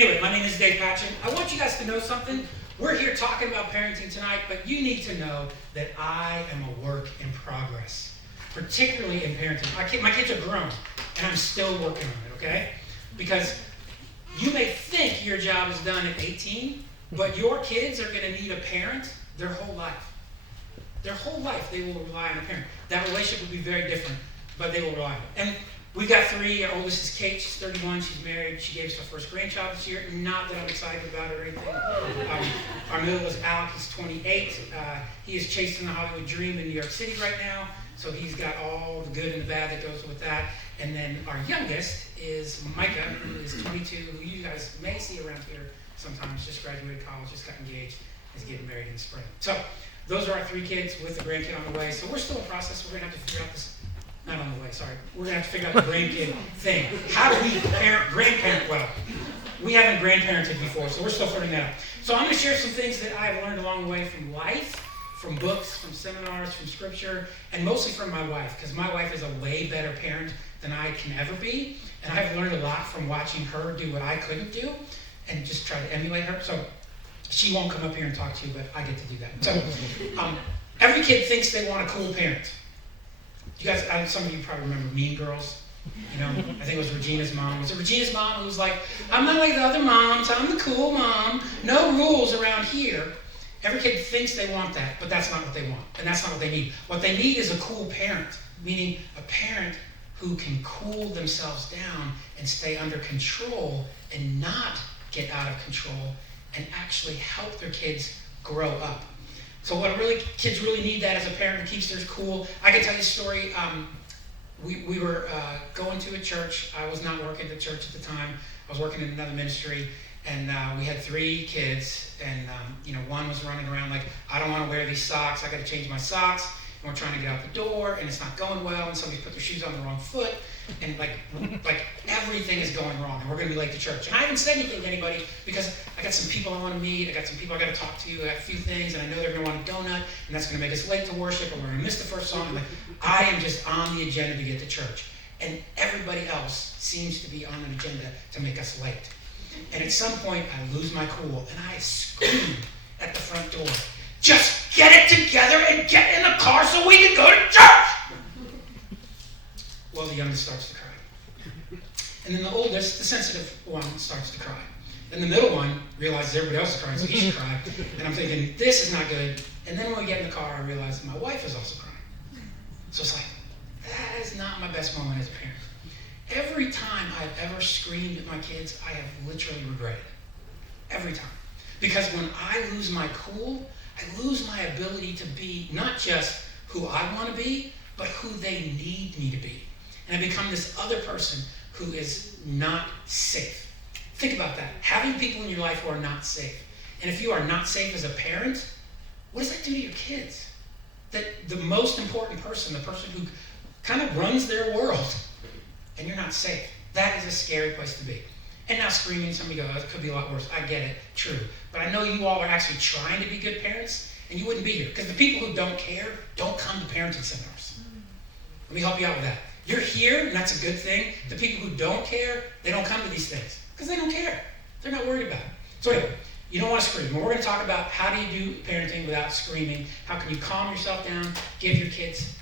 Anyway, my name is Dave Patchen. I want you guys to know something. We're here talking about parenting tonight, but you need to know that I am a work in progress, particularly in parenting. My kids are grown, and I'm still working on it, okay? Because you may think your job is done at 18, but your kids are going to need a parent their whole life. Their whole life, they will rely on a parent. That relationship will be very different, but they will rely on it. And we've got three. Our oldest is Kate. She's 31. She's married. She gave us our first grandchild this year. Not that I'm excited about it or anything. Our middle is Alec. He's 28. He is chasing the Hollywood dream in New York City right now. So he's got all the good and the bad that goes with that. And then our youngest is Micah, who is 22, who you guys may see around here sometimes. Just graduated college, just got engaged, is getting married in the spring. So those are our three kids with the grandkid on the way. So we're still in process. We're going to have to figure out this. Not on the way, sorry. We're going to have to figure out the grandkid thing. How do we grandparent well? We haven't grandparented before, so we're still figuring that out. So I'm going to share some things that I've learned along the way from life, from books, from seminars, from scripture, and mostly from my wife, because my wife is a way better parent than I can ever be, and I've learned a lot from watching her do what I couldn't do, and just try to emulate her. So she won't come up here and talk to you, but I get to do that. So every kid thinks they want a cool parent. You guys, some of you probably remember Mean Girls. You know, I think it was Regina's mom. Was it Regina's mom who was like, I'm not like the other moms, I'm the cool mom, no rules around here. Every kid thinks they want that, but that's not what they want, and that's not what they need. What they need is a cool parent, meaning a parent who can cool themselves down and stay under control and not get out of control and actually help their kids grow up. So kids really need that as a parent who keeps theirs cool. I can tell you a story. We were going to a church. I was not working at the church at the time. I was working in another ministry, and we had three kids, and one was running around like, I don't want to wear these socks. I got to change my socks. And we're trying to get out the door, and it's not going well, and somebody put their shoes on the wrong foot, and like everything is going wrong, and we're going to be late to church. And I haven't said anything to anybody because I got some people I want to meet, I got some people I got to talk to, I got a few things, and I know they're going to want a donut, and that's going to make us late to worship, or we're going to miss the first song. I am just on the agenda to get to church, and everybody else seems to be on an agenda to make us late. And at some point, I lose my cool, and I scream at the front door, just get it together and get in the car so we can go to church! Well, the youngest starts to cry. And then the oldest, the sensitive one, starts to cry. And the middle one realizes everybody else is crying, so he should cry. And I'm thinking, this is not good. And then when we get in the car, I realize my wife is also crying. So it's like, that is not my best moment as a parent. Every time I've ever screamed at my kids, I have literally regretted it. Every time. Because when I lose my cool, I lose my ability to be not just who I want to be, but who they need me to be. And I become this other person who is not safe. Think about that. Having people in your life who are not safe. And if you are not safe as a parent, what does that do to your kids? That the most important person, the person who kind of runs their world, and you're not safe. That is a scary place to be. And now screaming, some of you go, it could be a lot worse. I get it, true. But I know you all are actually trying to be good parents, and you wouldn't be here. Because the people who don't care don't come to parenting seminars. Let me help you out with that. You're here, and that's a good thing. The people who don't care, they don't come to these things. Because they don't care. They're not worried about it. So anyway, you don't want to scream. We're going to talk about how do you do parenting without screaming. How can you calm yourself down, give your kids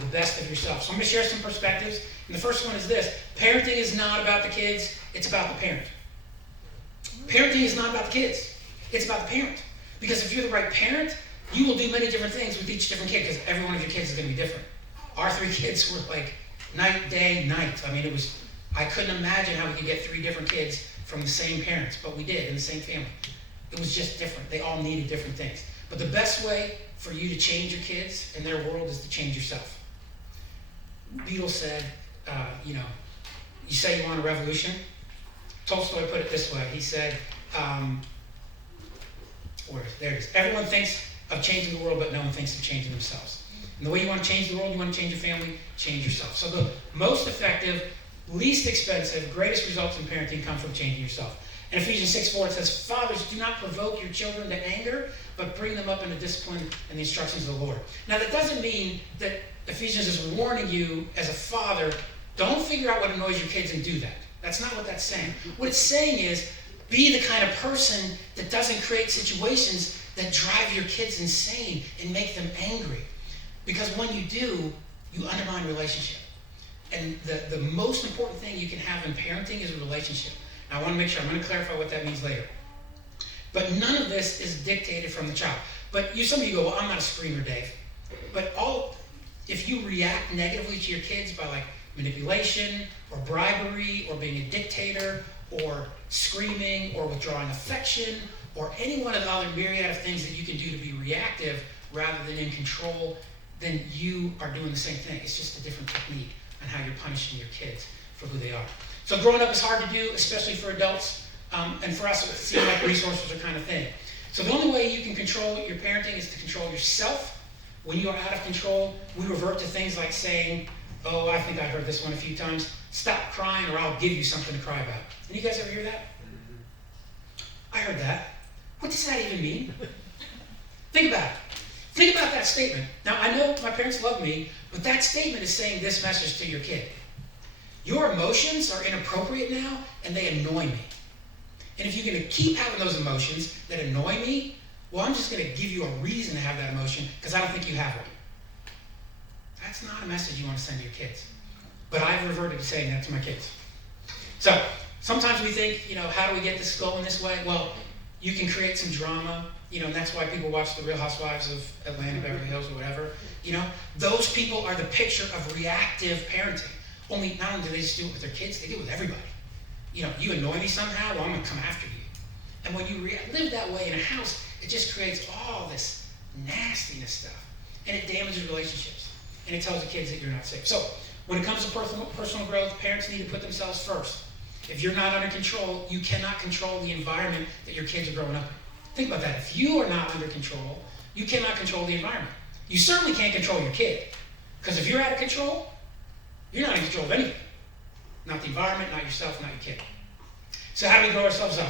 the best of yourself. So I'm going to share some perspectives. And the first one is this. Parenting is not about the kids. It's about the parent. Parenting is not about the kids. It's about the parent. Because if you're the right parent, you will do many different things with each different kid because every one of your kids is going to be different. Our three kids were like night, day, night. I mean, I couldn't imagine how we could get three different kids from the same parents, but we did in the same family. It was just different. They all needed different things. But the best way for you to change your kids and their world is to change yourself. Beatles said, you say you want a revolution. Tolstoy put it this way. He said, there it is. Everyone thinks of changing the world, but no one thinks of changing themselves. And the way you want to change the world, you want to change your family, change yourself. So the most effective, least expensive, greatest results in parenting come from changing yourself. In Ephesians 6:4, it says, Fathers, do not provoke your children to anger, but bring them up into discipline and the instructions of the Lord. Now, that doesn't mean that Ephesians is warning you as a father, don't figure out what annoys your kids and do that. That's not what that's saying. What it's saying is, be the kind of person that doesn't create situations that drive your kids insane and make them angry. Because when you do, you undermine relationship. And the most important thing you can have in parenting is a relationship. Now, I want to make sure, I'm going to clarify what that means later. But none of this is dictated from the child. But some of you go, well, I'm not a screamer, Dave. But if you react negatively to your kids by like manipulation or bribery or being a dictator or screaming or withdrawing affection or any one of the other myriad of things that you can do to be reactive rather than in control, then you are doing the same thing. It's just a different technique on how you're punishing your kids for who they are. So growing up is hard to do, especially for adults. And for us, it seems like resources are kind of thin. So the only way you can control your parenting is to control yourself. When you are out of control, we revert to things like saying, oh, I think I heard this one a few times, stop crying or I'll give you something to cry about. Any of you guys ever hear that? I heard that. What does that even mean? Think about it. Think about that statement. Now, I know my parents love me, but that statement is saying this message to your kid. Your emotions are inappropriate now, and they annoy me. And if you're going to keep having those emotions that annoy me, well, I'm just going to give you a reason to have that emotion because I don't think you have one. That's not a message you want to send to your kids. But I've reverted to saying that to my kids. So sometimes we think, how do we get this going this way? Well, you can create some drama, and that's why people watch The Real Housewives of Atlanta, Beverly Hills, or whatever. Those people are the picture of reactive parenting. Only not only do they just do it with their kids, they do it with everybody. You annoy me somehow, well, I'm going to come after you. And when you live that way in a house, it just creates all this nastiness stuff. And it damages relationships. And it tells the kids that you're not safe. So when it comes to personal growth, parents need to put themselves first. If you're not under control, you cannot control the environment that your kids are growing up in. Think about that. If you are not under control, you cannot control the environment. You certainly can't control your kid. Because if you're out of control, you're not in control of anything. Not the environment, not yourself, not your kid. So how do we grow ourselves up?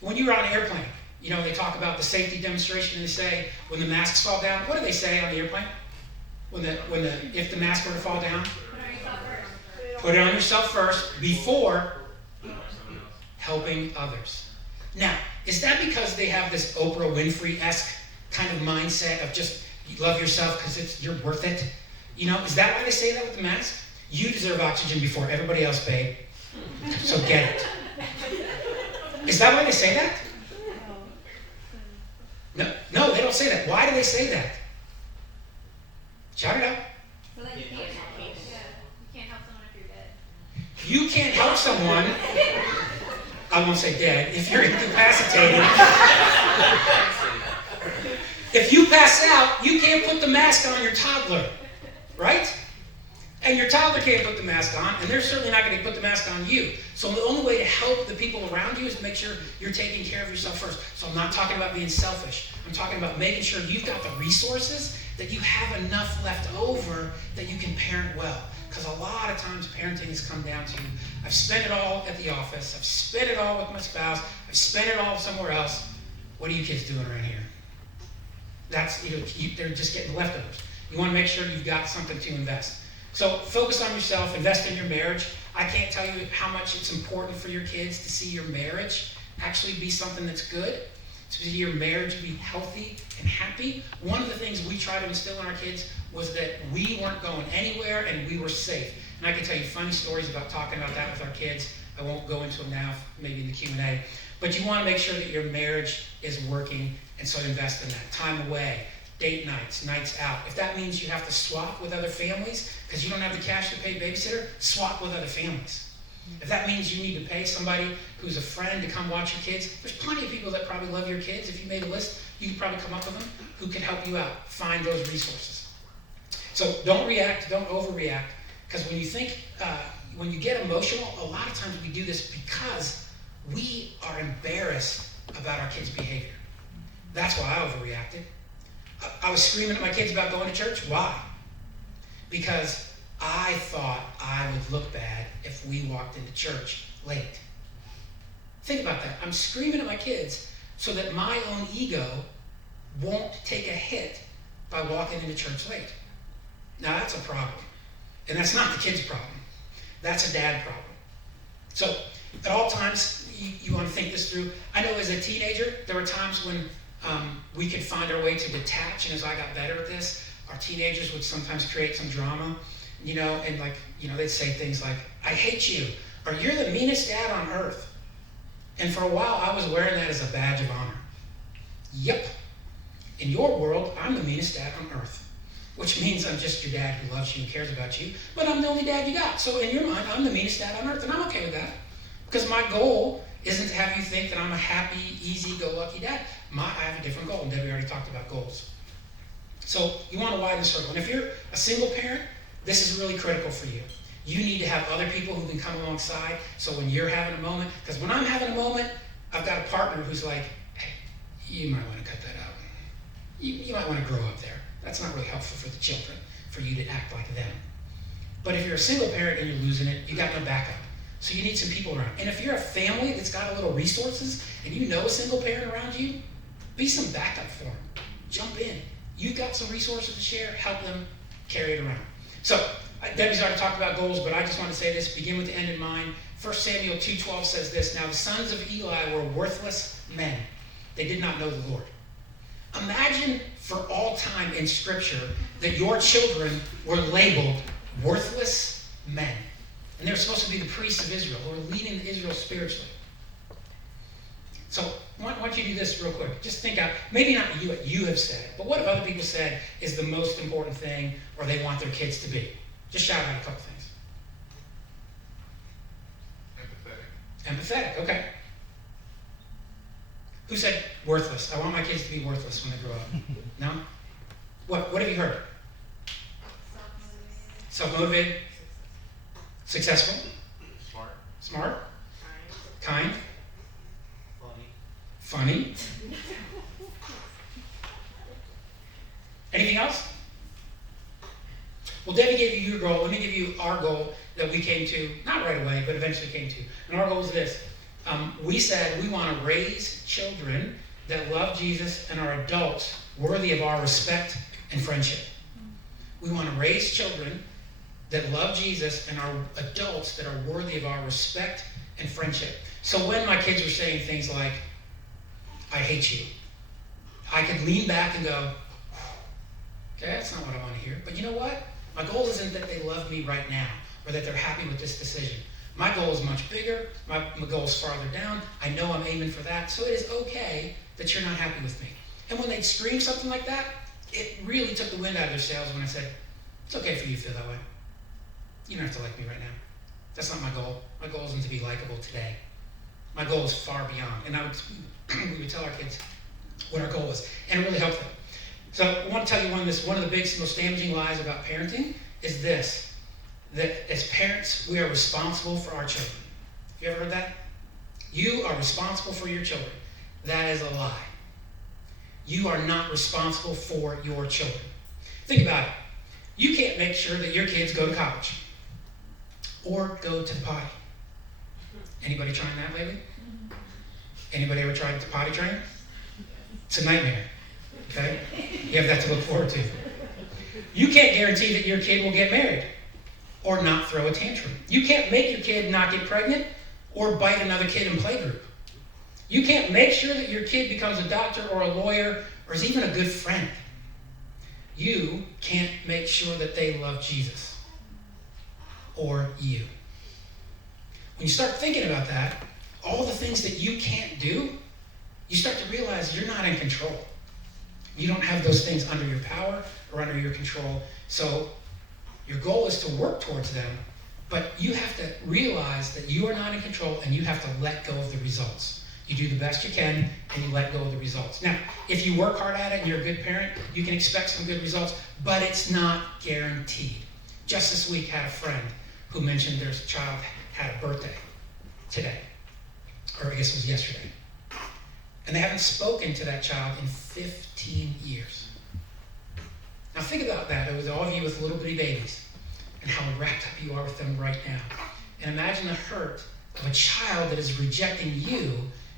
When you're on an airplane, they talk about the safety demonstration and they say, when the masks fall down, what do they say on the airplane? If the mask were to fall down? Put it on yourself first before helping others. Now, is that because they have this Oprah Winfrey-esque kind of mindset of just you love yourself because you're worth it? Is that why they say that with the mask? You deserve oxygen before everybody else, babe. So get it. Is that why they say that? No, they don't say that. Why do they say that? Shout it out. So that you can't help someone if you're dead. You can't help someone, I won't say dead, if you're incapacitated. If you pass out, you can't put the mask on your toddler, right? And your toddler can't put the mask on, and they're certainly not going to put the mask on you. So the only way to help the people around you is to make sure you're taking care of yourself first. So I'm not talking about being selfish. I'm talking about making sure you've got the resources, that you have enough left over that you can parent well. Because a lot of times parenting has come down to, I've spent it all at the office, I've spent it all with my spouse, I've spent it all somewhere else. What are you kids doing around here? That's, they're just getting leftovers. You want to make sure you've got something to invest. So focus on yourself, invest in your marriage. I can't tell you how much it's important for your kids to see your marriage actually be something that's good, to see your marriage be healthy and happy. One of the things we try to instill in our kids was that we weren't going anywhere and we were safe. And I can tell you funny stories about talking about that with our kids. I won't go into them now, maybe in the Q&A. But you want to make sure that your marriage is working, and so invest in that. Time away, date nights, nights out. If that means you have to swap with other families because you don't have the cash to pay a babysitter, swap with other families. If that means you need to pay somebody who's a friend to come watch your kids, there's plenty of people that probably love your kids. If you made a list, you could probably come up with them who can help you out. Find those resources. So don't react, don't overreact, because when you get emotional, a lot of times we do this because we are embarrassed about our kids' behavior. That's why I overreacted. I was screaming at my kids about going to church. Why? Because I thought I would look bad if we walked into church late. Think about that. I'm screaming at my kids so that my own ego won't take a hit by walking into church late. Now that's a problem. And that's not the kid's problem. That's a dad problem. So At all times, you want to think this through. I know as a teenager, there were times when we could find our way to detach, and as I got better at this, our teenagers would sometimes create some drama, and they'd say things like, I hate you, or you're the meanest dad on earth. And for a while, I was wearing that as a badge of honor. Yep. In your world, I'm the meanest dad on earth, which means I'm just your dad who loves you and cares about you, but I'm the only dad you got. So in your mind, I'm the meanest dad on earth, and I'm okay with that. Because my goal isn't to have you think that I'm a happy, easy-go-lucky dad. I have a different goal, and Debbie already talked about goals. So you want to widen the circle. And if you're a single parent, this is really critical for you. You need to have other people who can come alongside. So when you're having a moment, because when I'm having a moment, I've got a partner who's like, hey, you might want to cut that out. You might want to grow up there. That's not really helpful for the children, for you to act like them. But if you're a single parent and you're losing it, you got no backup. So you need some people around. And if you're a family that's got a little resources and you know a single parent around you, be some backup for them. Jump in. You've got some resources to share, help them carry it around. So, Debbie's already talked about goals, but I just want to say this, begin with the end in mind. 1 Samuel 2:12 says this, now the sons of Eli were worthless men. They did not know the Lord. Imagine for all time in Scripture that your children were labeled worthless men. And they're supposed to be the priests of Israel, who are leading Israel spiritually. So why don't you do this real quick? Just think out, maybe not what you have said, but what have other people said is the most important thing or they want their kids to be? Just shout out a couple things. Empathetic, okay. Who said worthless? I want my kids to be worthless when they grow up. No? What have you heard? Self-motivated. Successful. Smart. Kind. Funny. Anything else? Well, Debbie gave you your goal. Let me give you our goal that we came to, not right away, but eventually came to. And our goal is this. We said we want to raise children that love Jesus and are adults worthy of our respect and friendship. We want to raise children that love Jesus and are adults that are worthy of our respect and friendship. So when my kids were saying things like, I hate you, I could lean back and go, okay, that's not what I want to hear. But you know what? My goal isn't that they love me right now or that they're happy with this decision. My goal is much bigger. My goal is farther down. I know I'm aiming for that. So it is okay that you're not happy with me. And when they'd scream something like that, it really took the wind out of their sails when I said, it's okay for you to feel that way. You don't have to like me right now. That's not my goal. My goal isn't to be likable today. My goal is far beyond. And we would tell our kids what our goal was. And it really helped them. So I want to tell you one of the biggest, most damaging lies about parenting is this, that as parents, we are responsible for our children. Have you ever heard that? You are responsible for your children. That is a lie. You are not responsible for your children. Think about it. You can't make sure that your kids go to college or go to the potty. Anybody trying that lately? Anybody ever tried to potty train? It's a nightmare. Okay? You have that to look forward to. You can't guarantee that your kid will get married or not throw a tantrum. You can't make your kid not get pregnant or bite another kid in playgroup. You can't make sure that your kid becomes a doctor or a lawyer or is even a good friend. You can't make sure that they love Jesus or you. When you start thinking about that, all the things that you can't do, you start to realize you're not in control. You don't have those things under your power or under your control. So your goal is to work towards them, but you have to realize that you are not in control and you have to let go of the results. You do the best you can and you let go of the results. Now, if you work hard at it and you're a good parent, you can expect some good results, but it's not guaranteed. Just this week, I had a friend who mentioned there's a child had a birthday today, or I guess it was yesterday. And they haven't spoken to that child in 15 years. Now think about that, with all of you with little bitty babies, and how wrapped up you are with them right now. And imagine the hurt of a child that is rejecting you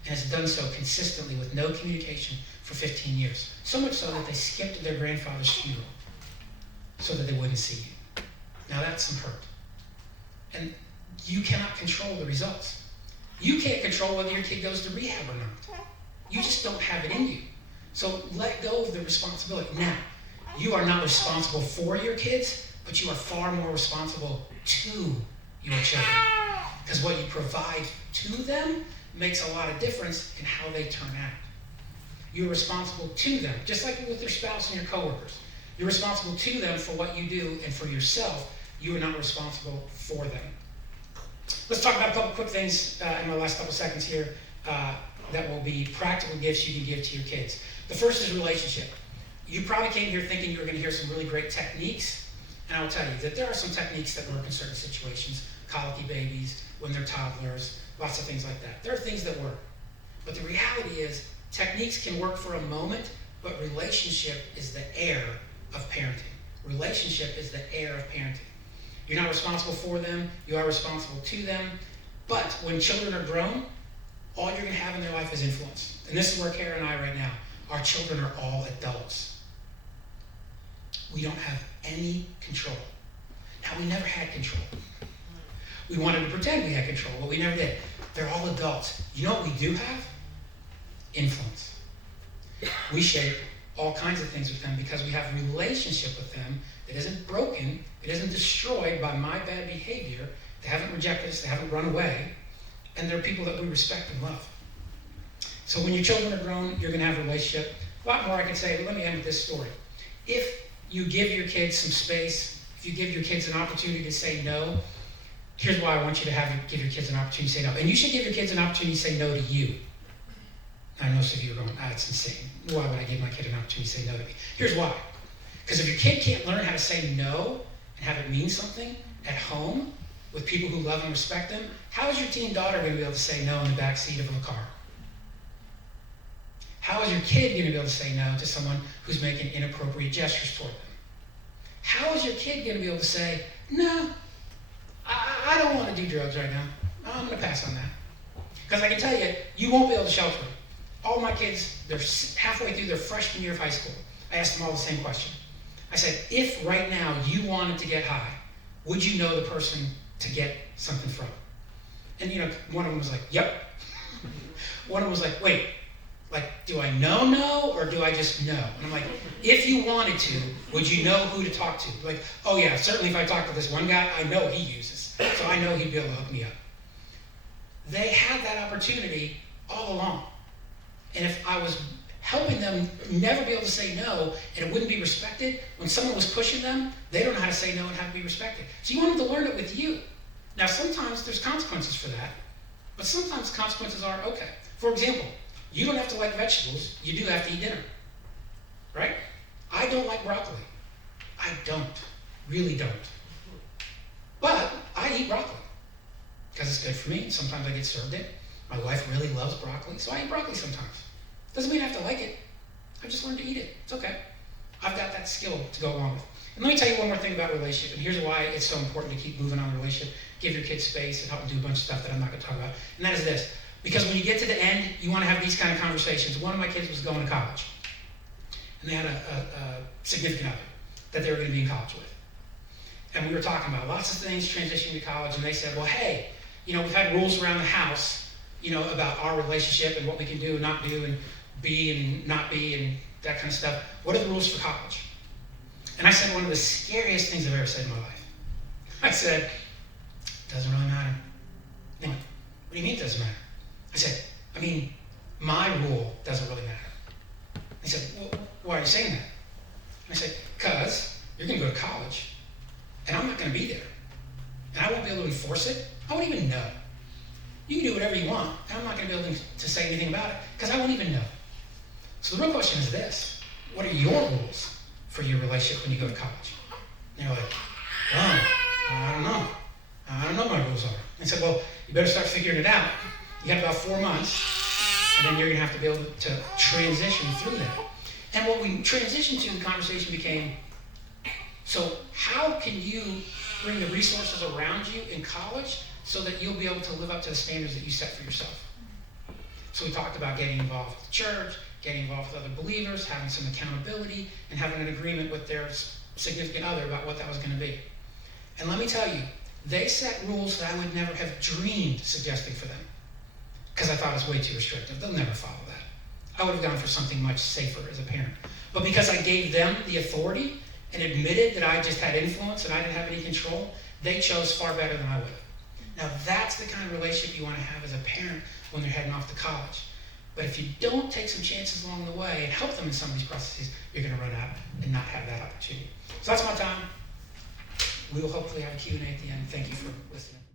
and has done so consistently with no communication for 15 years. So much so that they skipped their grandfather's funeral so that they wouldn't see you. Now that's some hurt. And you cannot control the results. You can't control whether your kid goes to rehab or not. You just don't have it in you. So let go of the responsibility. Now, you are not responsible for your kids, but you are far more responsible to your children. Because what you provide to them makes a lot of difference in how they turn out. You're responsible to them, just like with your spouse and your coworkers. You're responsible to them for what you do, and for yourself, you are not responsible for them. Let's talk about a couple quick things in my last couple seconds here that will be practical gifts you can give to your kids. The first is relationship. You probably came here thinking you were going to hear some really great techniques, and I will tell you that there are some techniques that work in certain situations. Colicky babies, when they're toddlers, lots of things like that. There are things that work. But the reality is, techniques can work for a moment, but relationship is the heir of parenting. Relationship is the heir of parenting. You're not responsible for them, you are responsible to them, but when children are grown, all you're going to have in their life is influence. And this is where Kara and I right now, our children are all adults. We don't have any control. Now, we never had control. We wanted to pretend we had control, but we never did. They're all adults. You know what we do have? Influence. We shape all kinds of things with them because we have a relationship with them that isn't broken, it isn't destroyed by my bad behavior. They haven't rejected us, they haven't run away, and they're people that we respect and love. So when your children are grown, you're going to have a relationship. A lot more I could say, but let me end with this story. If you give your kids some space, if you give your kids an opportunity to say no, here's why I want you to give your kids an opportunity to say no. And you should give your kids an opportunity to say no to you. I know some of you are going, it's insane. Why would I give my kid an opportunity to say no to me? Here's why. Because if your kid can't learn how to say no and have it mean something at home with people who love and respect them, how is your teen daughter going to be able to say no in the back seat of a car? How is your kid going to be able to say no to someone who's making inappropriate gestures toward them? How is your kid going to be able to say, no, I don't want to do drugs right now. I'm going to pass on that. Because I can tell you, you won't be able to shelter them. All my kids, they're halfway through their freshman year of high school. I asked them all the same question. I said, if right now you wanted to get high, would you know the person to get something from? And one of them was like, yep. One of them was like, wait, do I know or do I just know? And I'm like, if you wanted to, would you know who to talk to? Like, oh yeah, certainly if I talk to this one guy, I know he uses, so I know he'd be able to hook me up. They had that opportunity all along. And if I was helping them never be able to say no, and it wouldn't be respected, when someone was pushing them, they don't know how to say no and how to be respected. So you want them to learn it with you. Now, sometimes there's consequences for that, but sometimes consequences are okay. For example, you don't have to like vegetables, you do have to eat dinner, right? I don't like broccoli. I don't, really don't. But I eat broccoli because it's good for me. Sometimes I get served it. My wife really loves broccoli, so I eat broccoli sometimes. Doesn't mean I have to like it. I just learned to eat it. It's okay. I've got that skill to go along with. And let me tell you one more thing about relationship, and here's why it's so important to keep moving on a relationship. Give your kids space and help them do a bunch of stuff that I'm not going to talk about. And that is this. Because when you get to the end, you want to have these kind of conversations. One of my kids was going to college, and they had a significant other that they were going to be in college with. And we were talking about lots of things, transitioning to college, and they said, well, hey, we've had rules around the house, about our relationship and what we can do and not do and be and not be and that kind of stuff. What are the rules for college? And I said one of the scariest things I've ever said in my life. I said, it doesn't really matter. They went, what do you mean it doesn't matter? I said, my rule doesn't really matter. They said, well, why are you saying that? I said, because you're going to go to college, and I'm not going to be there. And I won't be able to enforce it. I won't even know. You can do whatever you want, and I'm not going to be able to say anything about it, because I won't even know. So the real question is this. What are your rules for your relationship when you go to college? And they're like, oh, I don't know. I don't know what my rules are. I said, well, you better start figuring it out. You have about 4 months, and then you're going to have to be able to transition through that. And what we transitioned to, the conversation became, so how can you bring the resources around you in college so that you'll be able to live up to the standards that you set for yourself? So we talked about getting involved with the church, getting involved with other believers, having some accountability, and having an agreement with their significant other about what that was going to be. And let me tell you, they set rules that I would never have dreamed suggesting for them. because I thought it was way too restrictive. They'll never follow that. I would have gone for something much safer as a parent. But because I gave them the authority and admitted that I just had influence and I didn't have any control, they chose far better than I would have. Now that's the kind of relationship you want to have as a parent when they're heading off to college. But if you don't take some chances along the way and help them in some of these processes, you're going to run out and not have that opportunity. So that's my time. We will hopefully have a Q&A at the end. Thank you for listening.